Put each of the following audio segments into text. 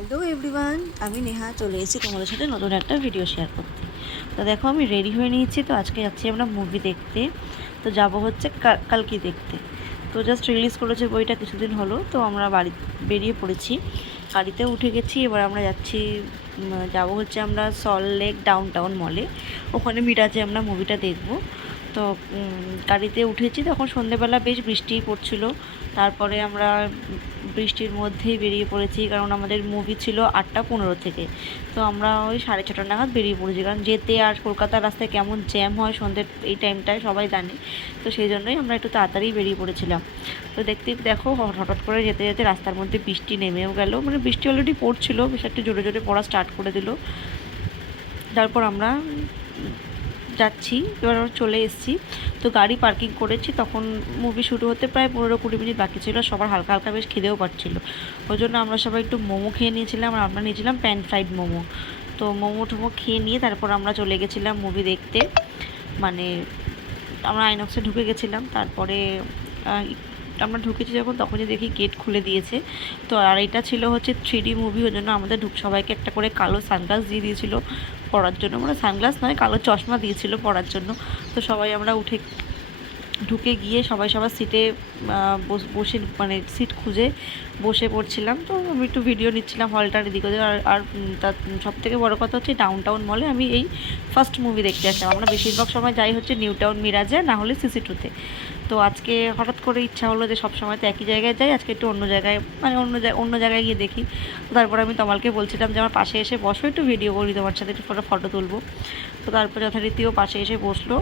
Hello everyone, আমি নেহা চলে এসেছি তোমাদের সাথে নতুন একটা ভিডিও শেয়ার করতে। তো দেখো আমি রেডি হয়ে নিয়েছি। তো আজকে যাচ্ছি আমরা মুভি দেখতে। তো যাব হচ্ছে কালকি দেখতে। তো জাস্ট রিলিজ করেছে বইটা কিছুদিন হলো, তো আমরা বেরিয়ে পড়েছি, গাড়িতে উঠে গেছি। এবার আমরা যাচ্ছি, যাব হচ্ছে আমরা সল্ট লেক ডাউনটাউন মলে, ওখানে মিরাজে আমরা মুভিটা দেখব। তো গাড়িতে উঠেছি, তখন সন্ধেবেলা বেশ বৃষ্টিই পড়ছিল। তারপরে আমরা বৃষ্টির মধ্যেই বেরিয়ে পড়েছি, কারণ আমাদের মুভি ছিল 8:15 থেকে। তো আমরা ওই 6:30 নাগাদ বেরিয়ে পড়েছি, কারণ যেতে আর কলকাতার রাস্তায় কেমন জ্যাম হয় সন্ধ্যের এই টাইমটায় সবাই জানে। তো সেই জন্যই আমরা একটু তাড়াতাড়ি বেরিয়ে পড়েছিলাম। তো দেখো হঠাৎ করে যেতে যেতে রাস্তার মধ্যে বৃষ্টি নেমেও গেল, মানে বৃষ্টি অলরেডি পড়ছিল, বেশ একটু জোরে জোরে পড়া স্টার্ট করে দিল। তারপর আমরা যাচ্ছি, এবার আমরা চলে এসেছি। তো গাড়ি পার্কিং করেছি, তখন মুভি শুরু হতে প্রায় 15-20 মিনিট বাকি ছিল। সবার হালকা হালকা বেশ খিদেও পাচ্ছিল, ওই জন্য আমরা সবাই একটু মোমো খেয়ে নিয়েছিলাম, আর আমরা নিয়েছিলাম প্যান ফ্রাইড মোমো। তো মোমো টোমো খেয়ে নিয়ে তারপর আমরা চলে গেছিলাম মুভি দেখতে। মানে আমরা আইনক্সে ঢুকে গেছিলাম। তারপরে আমরা ঢুকেছি যখন, তখনই দেখি গেট খুলে দিয়েছে। তো আর এটা ছিল হচ্ছে 3D মুভি, ওই জন্য আমাদের সবাইকে একটা করে কালো সানগ্লাস দিয়ে দিয়েছিল পড়ার জন্য, মানে সানগ্লাস নয়, কালো চশমা দিয়েছিল পড়ার জন্য। তো সবাই আমরা ঢুকে গিয়ে সবাই সবার সিটে বসে, মানে সিট খুঁজে বসে পড়ছিলাম। তো আমি একটু ভিডিও নিচ্ছিলাম হলটার এদিক ওদিক। আর তার সবথেকে বড় কথা হচ্ছে ডাউনটাউন মলে আমি এই ফার্স্ট মুভি দেখতে আসলাম। আমরা বেশিরভাগ সময় যাই হচ্ছে নিউ টাউন মিরাজে, না হলে CC2-তে। তো আজকে হঠাৎ করে ইচ্ছা হলো যে সব সময় তো একই জায়গায় যাই, আজকে একটু অন্য জায়গায়, মানে অন্য জায়গায় গিয়ে দেখি। তো তারপর আমি তমালকে বলছিলাম যে আমার পাশে এসে বসো, একটু ভিডিও করি তোমার সাথে, একটু ফটো তুলবো। তো তারপর যথারীতিও পাশে এসে বসলো।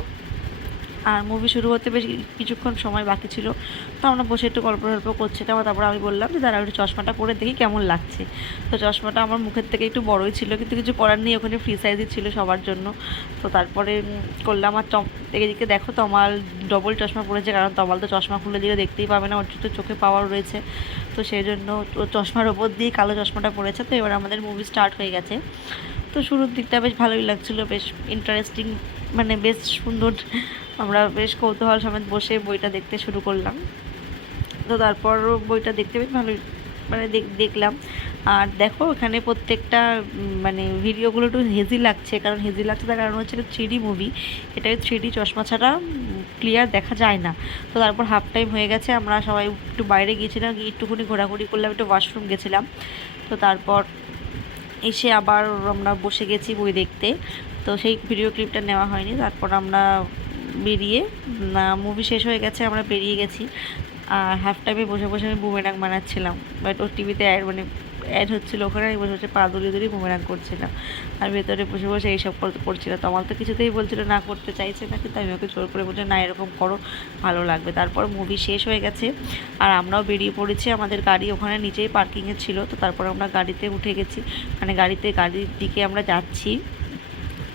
আর মুভি শুরু হতে বেশ কিছুক্ষণ সময় বাকি ছিল। তো আমরা বসে একটু গল্প করছিলাম। তারপর আমি বললাম যে দাঁড়া একটু চশমাটা পরে দেখি কেমন লাগছে। তো চশমাটা আমার মুখের থেকে একটু বড়ই ছিল, কিন্তু কিছু করার নেই, ওখানে ফ্রি সাইজই ছিল সবার জন্য। তো তারপরে করলাম। আর এদিকে দেখো তমাল ডবল চশমা পড়েছে, কারণ তমাল তো চশমা খুলে দিলে দেখতেই পাবে না, ওর তো চোখে পাওয়ার রয়েছে। তো সেই জন্য ও চশমার ওপর দিয়ে কালো চশমাটা পড়েছে। তো এবার আমাদের মুভি স্টার্ট হয়ে গেছে। তো শুরুর দিকটা বেশ ভালোই লাগছিলো, বেশ ইন্টারেস্টিং, মানে বেশ সুন্দর। আমরা বেশ কৌতূহল সমেত বসে বইটা দেখতে শুরু করলাম। তো তারপর বইটা দেখতে বেশ ভালোই, মানে দেখলাম। আর দেখো এখানে প্রত্যেকটা মানে ভিডিওগুলো একটু হেজি লাগছে, কারণ হেজি লাগছে তার কারণ হচ্ছে 3D মুভি, এটা 3D চশমা ছাড়া ক্লিয়ার দেখা যায় না। তো তারপর হাফ টাইম হয়ে গেছে, আমরা সবাই একটু বাইরে গিয়েছিলাম, গিয়ে একটুখানি ঘোরাঘুরি করলাম, একটু ওয়াশরুম গেছিলাম। তো তারপর এসে আবার আমরা বসে গেছি বই দেখতে। তো সেই ভিডিও ক্লিপটা নেওয়া হয়নি। তারপর আমরা বেরিয়ে, মুভি শেষ হয়ে গেছে, আমরা বেরিয়ে গেছি। আর হাফ টাইমে বসে বসে আমি বুমেরাং বানাচ্ছিলাম, বাট ওর টিভিতে অ্যাড হচ্ছিলো, ওখানে আমি বসে বসে পা দুলিয়ে দুলিয়ে বুমেরাং করছিলাম। আর ভেতরে বসে বসে এইসব করছিলাম। তো আমার তো কিছুতেই বলছিল না, করতে চাইছে না, কিন্তু আমি ওকে জোর করে বলছি না এরকম করো, ভালো লাগবে। তারপর মুভি শেষ হয়ে গেছে, আর আমরাও বেরিয়ে পড়েছি। আমাদের গাড়ি ওখানে নিচেই পার্কিংয়ে ছিল। তো তারপর আমরা গাড়িতে উঠে গেছি, মানে গাড়ির দিকে আমরা যাচ্ছি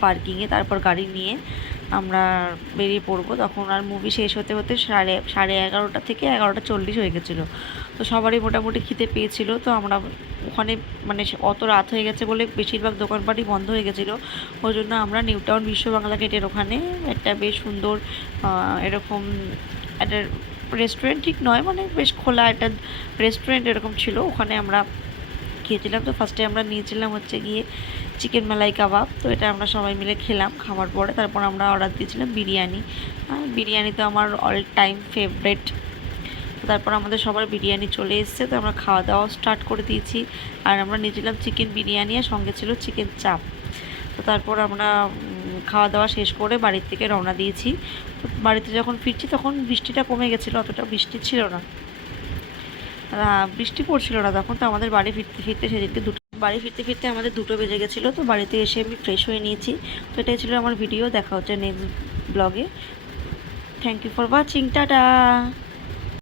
পার্কিংয়ে। তারপর গাড়ি নিয়ে আমরা বেরিয়ে পড়বো। তখন আর মুভি শেষ হতে হতে সাড়ে 11টা থেকে 11:40 হয়ে গেছিলো। তো সবারই মোটামুটি খিদে পেয়েছিল। তো আমরা ওখানে, মানে অত রাত হয়ে গেছে বলে বেশিরভাগ দোকানপাটই বন্ধ হয়ে গেছিলো। ওই জন্য আমরা নিউ টাউন বিশ্ব বাংলা গেটের ওখানে একটা বেশ সুন্দর এরকম একটা রেস্টুরেন্ট, ঠিক নয়, মানে বেশ খোলা একটা রেস্টুরেন্ট এরকম ছিল, ওখানে আমরা খেয়েছিলাম। তো ফার্স্টে আমরা নিয়েছিলাম হচ্ছে গিয়ে চিকেন মালাই কাবাব। তো এটা আমরা সবাই মিলে খেলাম। খাওয়ার পরে তারপর আমরা অর্ডার দিয়েছিলাম বিরিয়ানি। বিরিয়ানি তো আমার অল টাইম ফেভারেট। তো তারপর আমাদের সবার বিরিয়ানি চলে এসেছে। তো আমরা খাওয়া দাওয়া স্টার্ট করে দিয়েছি। আর আমরা নিয়েছিলাম চিকেন বিরিয়ানি, আর সঙ্গে ছিল চিকেন চাপ। তো তারপর আমরা খাওয়া দাওয়া শেষ করে বাড়ির থেকে রওনা দিয়েছি। তো বাড়িতে যখন ফিরছি তখন বৃষ্টিটা কমে গেছিলো, অতটা বৃষ্টি ছিল না, বৃষ্টি পড়ছিল না তখন। তো আমাদের বাড়ি ফিরতে সেদিনকে বাড়ি ফিরতে আমাদের 2টো বেজে গেছিলো। তো বাড়িতে এসে আমি ফ্রেশ হয়ে নিয়েছি। তো এটাই ছিল আমার ভিডিও। দেখা হচ্ছে নেক্সট ব্লগে। Thank you for watching, tata.